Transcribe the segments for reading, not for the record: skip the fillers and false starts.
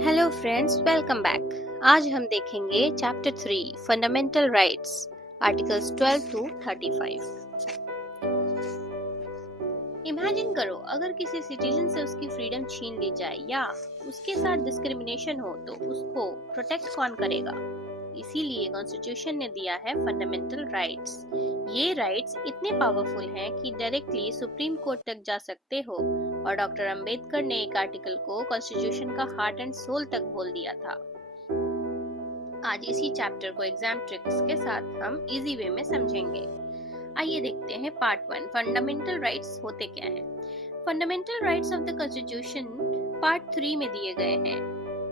Hello friends, welcome back. आज हम देखेंगे chapter 3 fundamental rights, articles 12 to 35। Imagine करो, अगर किसी सिटीजन से उसकी फ्रीडम छीन ली जाए या उसके साथ डिस्क्रिमिनेशन हो तो उसको प्रोटेक्ट कौन करेगा। इसीलिए कॉन्स्टिट्यूशन ने दिया है फंडामेंटल राइट्स। ये राइट्स इतने पावरफुल हैं कि डायरेक्टली सुप्रीम कोर्ट तक जा सकते हो, और डॉक्टर अंबेडकर ने एक आर्टिकल को कॉन्स्टिट्यूशन का हार्ट एंड सोल तक बोल दिया था। आज इसी चैप्टर को एग्जाम ट्रिक्स के साथ हम इजी वे में समझेंगे। आइए देखते हैं पार्ट 1, फंडामेंटल राइट्स होते क्या हैं। Fundamental rights of the constitution part 3 में दिए गए हैं,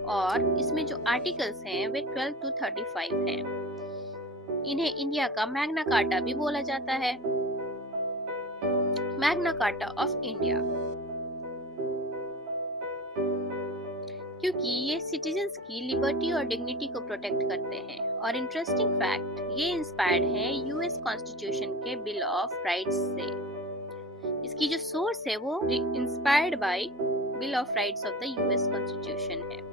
और इसमें जो आर्टिकल्स हैं वे 12 टू 35 हैं। इन्हें इंडिया का मैग्ना कार्टा भी बोला जाता है, मैग्ना कार्टा ऑफ इंडिया, क्योंकि ये सिटीजन्स की लिबर्टी और डिग्निटी को प्रोटेक्ट करते हैं। और इंटरेस्टिंग फैक्ट, ये इंस्पायर्ड है यूएस कॉन्स्टिट्यूशन के बिल ऑफ राइट्स से। इसकी जो सोर्स है वो inspired by bill of rights of the US constitution है।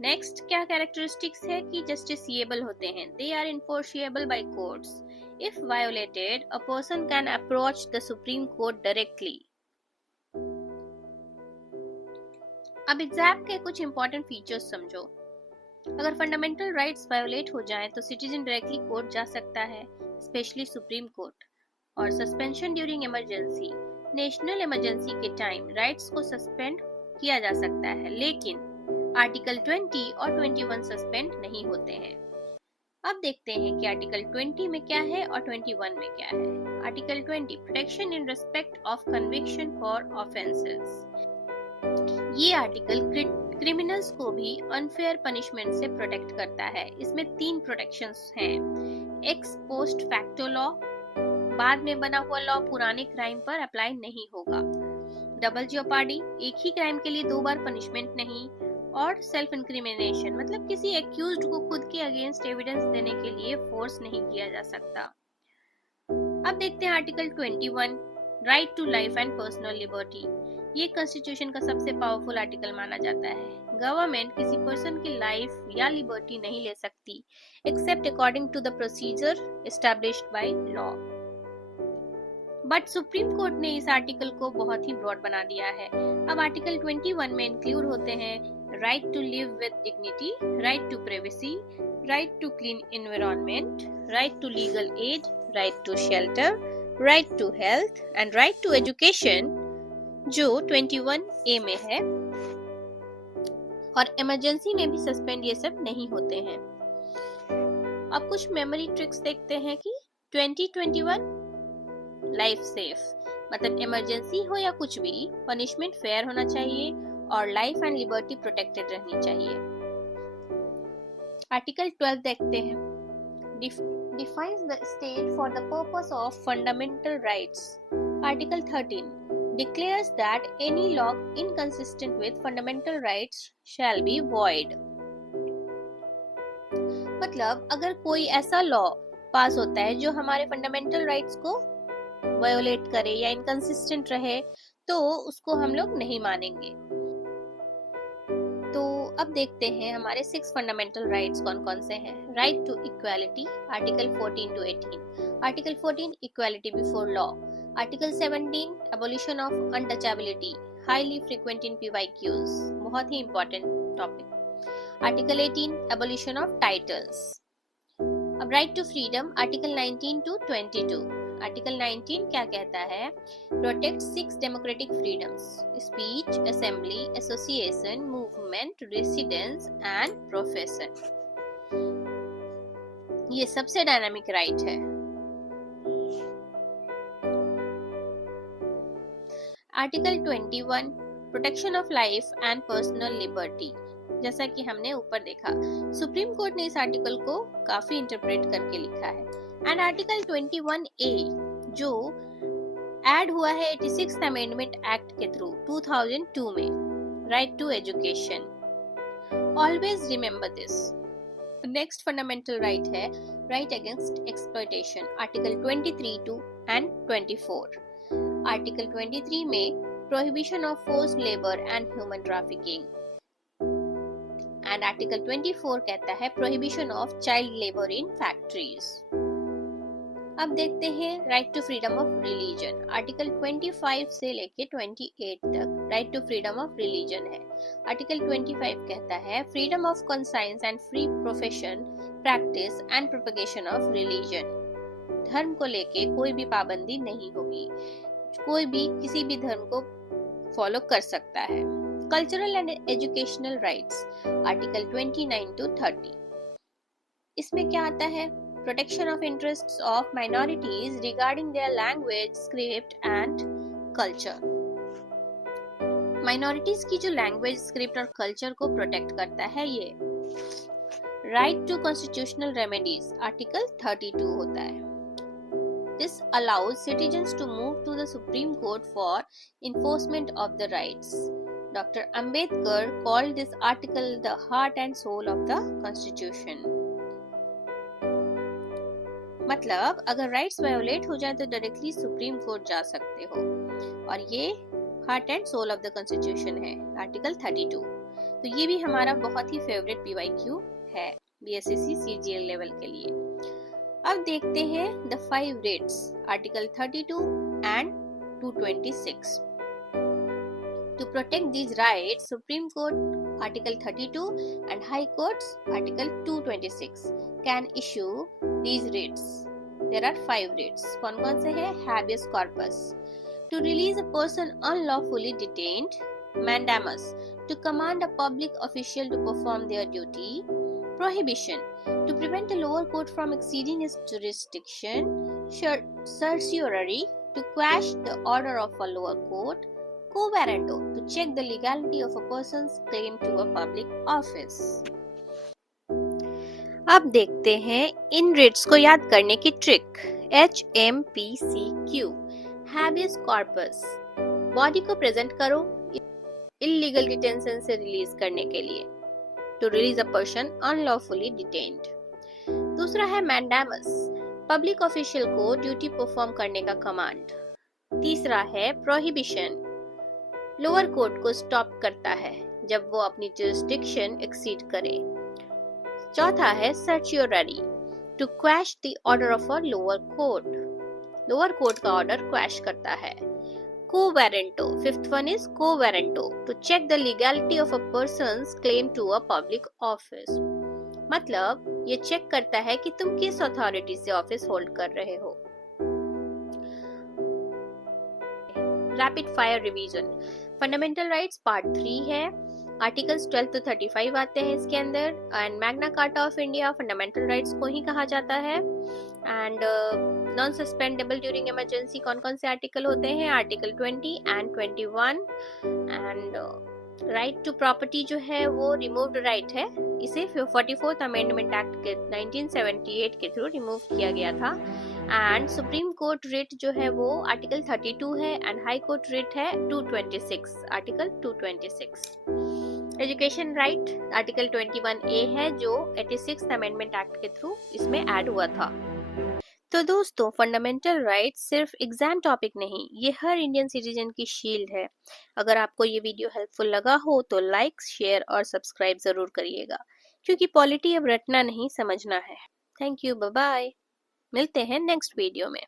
नेक्स्ट क्या कैरेक्टरिस्टिक्स है कि जस्टिसिएबल होते हैं। They are enforceable by courts. If violated, a person can approach the supreme court directly. अब एग्जाम के कुछ इंपॉर्टेंट फीचर्स समझो। अगर फंडामेंटल राइट्स वायोलेट हो जाएं तो सिटीजन डायरेक्टली कोर्ट जा सकता है, स्पेशली सुप्रीम कोर्ट। और suspension during emergency, national emergency के टाइम राइट्स को सस्पेंड किया जा सकता है, लेकिन आर्टिकल 20 और 21 सस्पेंड नहीं होते हैं। अब देखते हैं कि आर्टिकल 20 में क्या है और 21 में क्या है। Article 20, protection in respect of conviction for offences. ये आर्टिकल क्रिमिनल्स को भी अनफेयर पनिशमेंट से प्रोटेक्ट करता है। इसमें 3 प्रोटेक्शंस हैं। एक्स पोस्ट फैक्टो लॉ, बाद में बना हुआ लॉ पुराने क्राइम पर अप्लाई नहीं होगा। डबल जेओपार्डी, एक ही क्राइम के लिए 2 बार पनिशमेंट नहीं। और सेल्फ इंक्रिमिनेशन, मतलब किसी एक्यूज्ड को खुद के अगेंस्ट एविडेंस देने के लिए फोर्स नहीं किया जा सकता। अब देखते हैं article 21, right to life and personal liberty. ये कॉन्स्टिट्यूशन का सबसे पावरफुल आर्टिकल माना जाता है। गवर्नमेंट किसी पर्सन की लाइफ या लिबर्टी नहीं ले सकती except according to the procedure established by law. But supreme court ने इस आर्टिकल को बहुत ही ब्रॉड बना दिया है। अब आर्टिकल 21 में इंक्लूड होते हैं right to live with dignity, right to privacy, right to clean environment, right to legal aid, right to shelter, right to health and right to education, जो 21A में है। और इमरजेंसी में भी सस्पेंड ये सब नहीं होते हैं। अब कुछ मेमोरी ट्रिक्स देखते हैं कि 2021 लाइफ सेफ, मतलब इमरजेंसी हो या कुछ भी, पनिशमेंट फेयर होना चाहिए और लाइफ एंड लिबर्टी प्रोटेक्टेड रहनी चाहिए। आर्टिकल 12 देखते हैं। Defines the state for the purpose of fundamental rights. Article 13 declares that any law inconsistent with fundamental rights shall be void। मतलब अगर कोई ऐसा लॉ पास होता है जो हमारे फंडामेंटल राइट्स को वायोलेट करे या इनकंसिस्टेंट रहे तो उसको हम लोग नहीं मानेंगे। तो अब देखते हैं हमारे 6 फंडामेंटल राइट्स कौन कौन से हैं। Right to equality, article 14 to 18। Article 14, equality before law. Article 17, abolition of untouchability, highly frequent in PYQs, बहुत ही important topic। Article 18, abolition of titles। अब right to freedom, article 19 to 22। Article 19 क्या कहता है? protect 6 democratic freedoms, speech, assembly, association, movement, residence and profession। ये सबसे dynamic right है। Article 21, protection of life and personal liberty. जैसा कि हमने ऊपर देखा, सुप्रीम कोर्ट ने इस आर्टिकल को काफी इंटरप्रेट करके लिखा है। एंड आर्टिकल 21A जो ऐड हुआ है 86th अमेंडमेंट एक्ट के थ्रू 2002 में, right to education. Always remember this. Next fundamental right है right against exploitation, article 23 to and 24। Article 23 में prohibition of forced labor and human trafficking. And Article 24 कहता है prohibition of child labor in factories. अब देखते हैं right to freedom of religion. Article 25 से लेके 28 तक right to freedom of religion है। आर्टिकल 25 कहता है freedom of conscience and free profession, practice and propagation of religion. धर्म को लेके कोई भी पाबंदी नहीं होगी, कोई भी किसी भी धर्म को फॉलो कर सकता है। Cultural and educational rights, article 29 to 30। इसमें क्या आता है? Protection of interests of minorities regarding their language, script and culture. Minorities की जो लैंग्वेज, स्क्रिप्ट और कल्चर को प्रोटेक्ट करता है ये। Right to constitutional remedies, article 32 होता है। This allows citizens to move to the Supreme Court for enforcement of the rights. Dr. Ambedkar called this article the heart and soul of the Constitution. मतलब अगर rights violet हो जाए तो directly supreme court जा सकते हो, और ये heart and soul of the constitution है, आर्टिकल 32। तो ये भी हमारा बहुत ही फेवरेट PYQ है BSSC CGL लेवल के लिए। अब देखते हैं the 5 writs, article 32 and 226। To protect these rights, supreme court article 32 and high courts article 226 can issue these writs. There are 5 writs. कौन कौन से हैं? Habeas corpus, to release a person unlawfully detained, mandamus, to command a public official to perform their duty, prohibition to prevent a lower court from exceeding its jurisdiction, certiorari to quash the order of a lower court, quo warranto to check the legality of a person's claim to a public office. अब देखते हैं in rates को याद करने की trick. HMPCQ, habeas corpus, body को present करो illegal detention से रिलीज करने के लिए, to release a person unlawfully detained। दूसरा है मैंडामस, पब्लिक ऑफिशियल को ड्यूटी परफॉर्म करने का कमांड। तीसरा है प्रोहिबिशन, लोअर कोर्ट को स्टॉप करता है जब वो अपनी जुरिस्डिक्शन एक्सीड करे। चौथा है certiorari, to quash the order of a lower court, lower court का ऑर्डर क्वैश करता है। Co warranto, fifth one is co warranto, to check the legality of a person's claim to a public office। मतलब ये check करता है कि तुम किस अथॉरिटी से ऑफिस होल्ड कर रहे हो। Rapid fire revision, fundamental rights part 3 है, आर्टिकल्स 12 to 35 आते हैं इसके अंदर। And magna carta of India fundamental rights को ही कहा जाता है। And non suspendable during emergency कौन कौन से आर्टिकल होते हैं? Article 20 and 21। And right to property जो है वो रिमूव्ड राइट है, इसे 44th अमेंडमेंट एक्ट के 1978 के थ्रू रिमूव किया गया था। एंड सुप्रीम कोर्ट रिट जो है वो आर्टिकल 32 है, एंड हाई कोर्ट रिट है 226, article 226। Education right article 21A है, जो 86th अमेंडमेंट एक्ट के थ्रू इसमें ऐड हुआ था। तो दोस्तों, फंडामेंटल राइट्स सिर्फ एग्जाम टॉपिक नहीं, ये हर इंडियन सिटीजन की शील्ड है। अगर आपको ये वीडियो हेल्पफुल लगा हो तो लाइक, शेयर और सब्सक्राइब जरूर करिएगा, क्योंकि पॉलिटी अब रटना नहीं समझना है। Thank you, bye bye. मिलते हैं नेक्स्ट वीडियो में।